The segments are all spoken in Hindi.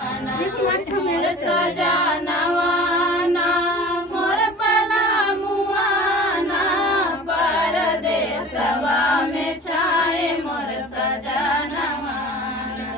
मोर सजनवाना मोर सलामुआना परदेसवा में छाए मोर सजनवाना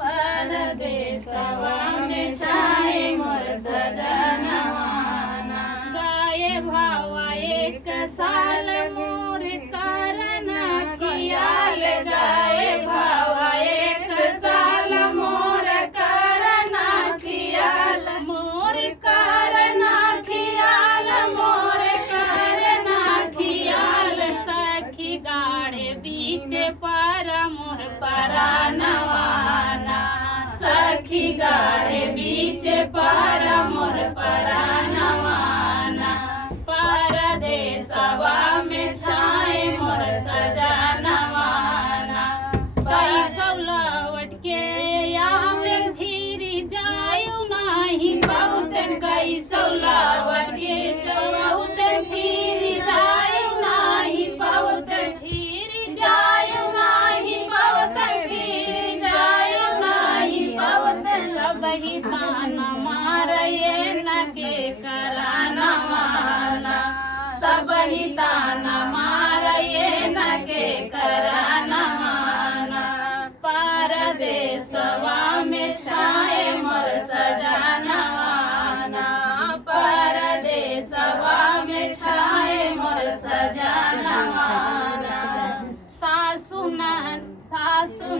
परदेसवा में छाए मोर सजनवाना गाये भावा एक साल मोर करना कियाल गाये भावा एक साल मोर करना खियाल मोर करना खियाल मोर करना खियाल सखी गाड़े बीच पर मोर परानवाना सखी गाड़े बीच पर मोर परानवाना परदेसवा में छाए मोर सजनवाना पैसा लौट के आवे फिरी जायु नाही बहुत कैसो लौट के बहुत फिरी जायु नाही बहुत फिरी जायु नाही बहुत फिरी जायु नाही बहुत सब ही ताना मारे न के कराना वाला सब ही ताना मारे न के कराना वाला परदेसवा में छाए मोर सजनवाना परदेसवा में छाए मोर सजनवाना सासु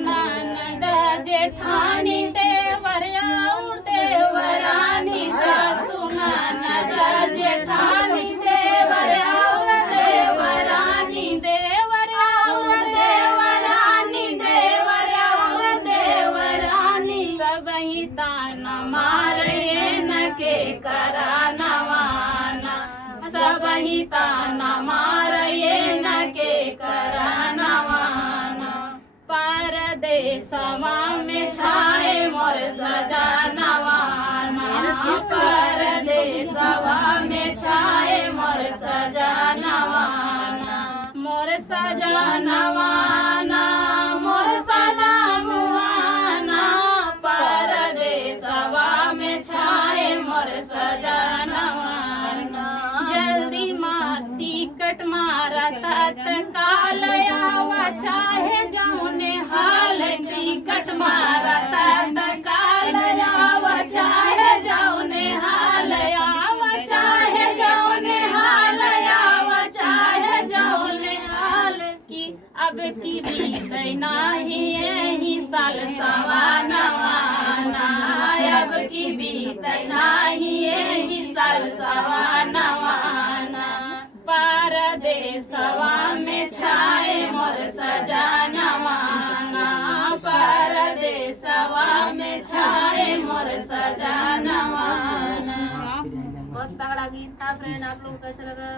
ननद जेठानी देवर और देवरानी सासु ननद जेठानी देवर और देवरानी देवर और देवरानी देवर और देवरानी सब ही ताना मारे न के करानवाना सब ही ताना मारे न के करानवाना परदेसवा में छाए मोर सजनवाना परदेसवा में छाए मोर सजनवाना मोर सजनवाना मोर सलामुआना परदेसवा में छाए मोर सजनवाना जल्दी मार टिकट मारा तत्काल आवा चाहे जौने हाल टिकट मारा तत्काल आवा चाहे जौने हाल आवा चाहे जौने हाल आवा चाहे जौने हाल की अब की बीत नाही यही साल सवानवाना अब की बीत नाही यही साल सवानवाना परदेसवा में छाए मोर सजनवाना परदेसवा में छाए मोर सजनवाना। बहुत तगड़ा गीत था फ्रेंड, आप लोग कैसा लगा?